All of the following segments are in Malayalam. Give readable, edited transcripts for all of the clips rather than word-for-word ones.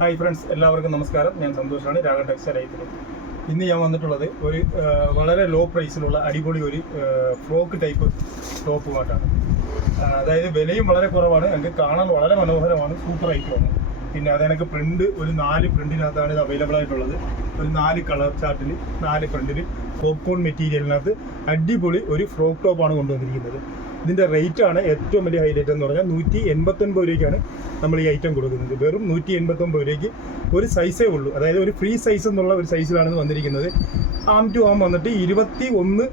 ഹായ് ഫ്രണ്ട്സ്, എല്ലാവർക്കും നമസ്കാരം. ഞാൻ സന്തോഷാണ്, രാഗൻ ടെക്സ്റ്റൈൽ. ഇന്ന് ഞാൻ വന്നിട്ടുള്ളത് ഒരു വളരെ ലോ പ്രൈസിലുള്ള അടിപൊളി ഒരു ഫ്രോക്ക് ടൈപ്പ് ടോപ്പുമായിട്ടാണ്. അതായത് വിലയും വളരെ കുറവാണ്, എനിക്ക് കാണാൻ വളരെ മനോഹരമാണ്, സൂപ്പർ ഐറ്റമാണ്. പിന്നെ അതെനിക്ക് പ്രിൻ്റ് ഒരു 4 പ്രിൻറ്റിനകത്താണ് ഇത് അവൈലബിൾ ആയിട്ടുള്ളത്. ഒരു 4 കളർ ചാർട്ടിൽ 4 പ്രിൻറ്റിൽ പോപ്കോൺ മെറ്റീരിയലിനകത്ത് അടിപൊളി ഒരു ഫ്രോക്ക് ടോപ്പാണ് കൊണ്ടുവന്നിരിക്കുന്നത്. ഇതിൻ്റെ റേറ്റാണ് ഏറ്റവും വലിയ ഹൈലൈറ്റ് എന്ന് പറഞ്ഞാൽ 189 രൂപയ്ക്കാണ് നമ്മൾ ഈ ഐറ്റം കൊടുക്കുന്നത്. വെറും 189 രൂപയ്ക്ക് ഒരു സൈസേ ഉള്ളൂ, അതായത് ഒരു ഫ്രീ സൈസ് എന്നുള്ള ഒരു സൈസിലാണ് വന്നിരിക്കുന്നത്. ആം ടു ആം വന്നിട്ട് 21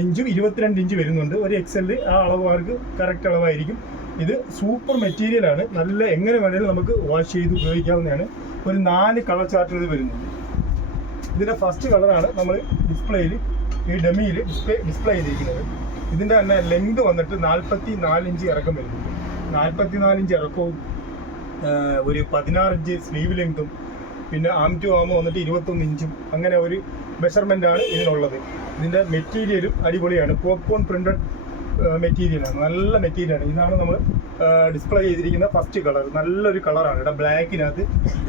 ഇഞ്ചും 22 ഇഞ്ച് വരുന്നുണ്ട്. ഒരു എക്സെല് ആ അളവുകാർക്ക് കറക്റ്റ് അളവായിരിക്കും. ഇത് സൂപ്പർ മെറ്റീരിയലാണ്, നല്ല എങ്ങനെ വേണമെങ്കിലും നമുക്ക് വാഷ് ചെയ്ത് ഉപയോഗിക്കാവുന്നതാണ്. ഒരു 4 കളർ ചാർട്ടിൽ ഇത് വരുന്നുണ്ട്. ഇതിൻ്റെ ഫസ്റ്റ് കളറാണ് നമ്മൾ ഡിസ്പ്ലേയിൽ ഈ ഡെമിയിൽ ഡിസ്പ്ലേ ചെയ്തിരിക്കുന്നത്. ഇതിൻ്റെ തന്നെ ലെങ്ത് വന്നിട്ട് 44 ഇഞ്ച് ഇറക്കം വരുന്നുണ്ട്. 44 ഇഞ്ച് ഇറക്കവും ഒരു 16 ഇഞ്ച് സ്ലീവ് ലെങ്തും പിന്നെ ആം ടു ആം വന്നിട്ട് 21 ഇഞ്ചും അങ്ങനെ ഒരു മെഷർമെൻ്റാണ് ഇതിനുള്ളത്. ഇതിൻ്റെ മെറ്റീരിയലും അടിപൊളിയാണ്, പോപ്കോൺ പ്രിൻ്റഡ് മെറ്റീരിയലാണ്, നല്ല മെറ്റീരിയലാണ്. ഇതാണ് നമ്മൾ ഡിസ്പ്ലേ ചെയ്തിരിക്കുന്ന ഫസ്റ്റ് കളർ. നല്ലൊരു കളറാണ്. ഇവിടെ ബ്ലാക്കിനകത്ത്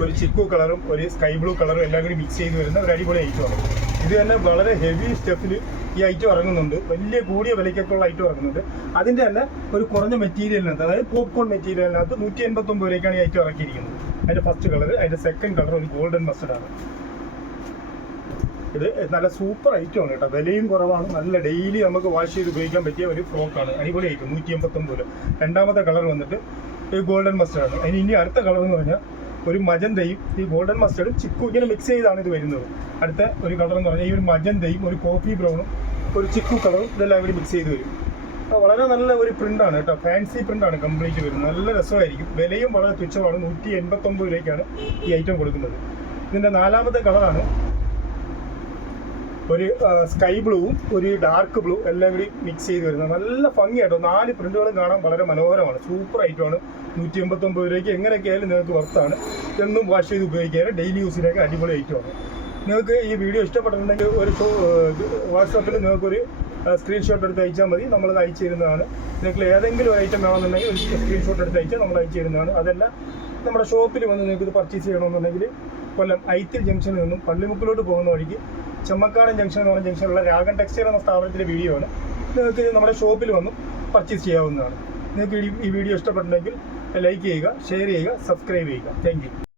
ഒരു ചിക്കു കളറും ഒരു സ്കൈ ബ്ലൂ കളറും എല്ലാം കൂടി മിക്സ് ചെയ്ത് വരുന്ന ഒരു അടിപൊളി ഐറ്റമാണ്. ഇത് തന്നെ വളരെ ഹെവി സ്റ്റെപ്പിൽ ഈ ഐറ്റം ഇറങ്ങുന്നുണ്ട്, വലിയ കൂടിയ വിലയ്ക്കൊക്കെയുള്ള ഐറ്റം ഇറങ്ങുന്നുണ്ട്. അതിൻ്റെ തന്നെ ഒരു കുറഞ്ഞ മെറ്റീരിയലിനകത്ത്, അതായത് പോപ്കോൺ മെറ്റീരിയലിനകത്ത് 189 രൂപയ്ക്കാണ് ഈ ഐറ്റം ഇറക്കിയിരിക്കുന്നത്. അതിൻ്റെ ഫസ്റ്റ് കളർ. അതിൻ്റെ സെക്കൻഡ് കളർ ഒരു ഗോൾഡൻ മസ്റ്റർഡാണ്. ഇത് നല്ല സൂപ്പർ ഐറ്റമാണ് കേട്ടോ, വിലയും കുറവാണ്, നല്ല ഡെയിലി നമുക്ക് വാഷ് ചെയ്ത് ഉപയോഗിക്കാൻ പറ്റിയ ഒരു ഫ്രോക്കാണ്. അടിപൊളി ഐറ്റം, 189 രൂപ. രണ്ടാമത്തെ കളർ വന്നിട്ട് ഈ ഗോൾഡൻ മസ്റ്റർഡാണ്. അതിന് ഇനി അടുത്ത കളർ എന്ന് പറഞ്ഞാൽ ഒരു മജന്തയും ഈ ഗോൾഡൻ മസ്റ്റർഡും ചിക്കു ഇങ്ങനെ മിക്സ് ചെയ്താണ് ഇത് വരുന്നത്. അടുത്ത ഒരു കളർ എന്ന് പറഞ്ഞാൽ ഈ ഒരു മജന്തയും ഒരു കോഫി ബ്രൗണും ഒരു ചിക്കു കളറും ഇതെല്ലാം കൂടി മിക്സ് ചെയ്ത് വരും. വളരെ നല്ല ഒരു പ്രിൻ്റാണ് കേട്ടോ, ഫാൻസി പ്രിൻ്റാണ് കംപ്ലീറ്റ് വരുന്നത്. നല്ല രസമായിരിക്കും, വിലയും വളരെ തുച്ഛമാണ്. 189 രൂപയ്ക്കാണ് ഈ ഐറ്റം കൊടുക്കുന്നത്. ഇതിൻ്റെ നാലാമത്തെ കളറാണ് ഒരു സ്കൈ ബ്ലൂവും ഒരു ഡാർക്ക് ബ്ലൂ എല്ലാം കൂടി മിക്സ് ചെയ്ത് വരുന്നത്. നല്ല ഭംഗിയായിട്ടോ, 4 പ്രിന്റുകളും കാണാൻ വളരെ മനോഹരമാണ്, സൂപ്പർ ഐറ്റമാണ്. 189 രൂപയ്ക്ക് എങ്ങനെയൊക്കെ ആയാലും നിങ്ങൾക്ക് വർത്താണ്. എന്നും വാഷ് ചെയ്ത് ഉപയോഗിക്കാനും ഡെയിലി യൂസിനൊക്കെ അടിപൊളി ഐറ്റമാണ്. നിങ്ങൾക്ക് ഈ വീഡിയോ ഇഷ്ടപ്പെട്ടിട്ടുണ്ടെങ്കിൽ ഒരു വാട്സാപ്പിൽ നിങ്ങൾക്കൊരു സ്ക്രീൻഷോട്ട് എടുത്ത് അയച്ചാൽ മതി, നമ്മളത് അയച്ചു തരുന്നതാണ്. നിങ്ങൾക്ക് ഏതെങ്കിലും ഒരു ഐറ്റം വേണമെന്നുണ്ടെങ്കിൽ ഒരു സ്ക്രീൻഷോട്ട് എടുത്ത് അയച്ചാൽ നമ്മൾ അയച്ചു തരുന്നതാണ്. അതല്ല നമ്മുടെ ഷോപ്പിൽ വന്ന് നിങ്ങൾക്ക് ഇത് പർച്ചേസ് ചെയ്യണമെന്നുണ്ടെങ്കിൽ കൊല്ലം ഐത്തിൽ ജംഗ്ഷനിൽ നിന്നും പള്ളിമുക്കിലോട്ട് പോകുന്ന വഴിക്ക് ചെമ്മക്കാടൻ ജംഗ്ഷൻ എന്ന് പറഞ്ഞ ജംഗ്ഷനിലുള്ള രാഗൻ ടെക്സ്റ്റൈൽ എന്ന സ്ഥാപനത്തിൻ്റെ വീഡിയോ ആണ്. നിങ്ങൾക്ക് നമ്മുടെ ഷോപ്പിൽ വന്നും പർച്ചേസ് ചെയ്യാവുന്നതാണ്. നിങ്ങൾക്ക് ഈ വീഡിയോ ഇഷ്ടപ്പെട്ടിട്ടുണ്ടെങ്കിൽ ലൈക്ക് ചെയ്യുക, ഷെയർ ചെയ്യുക, സബ്സ്ക്രൈബ് ചെയ്യുക. Thank you.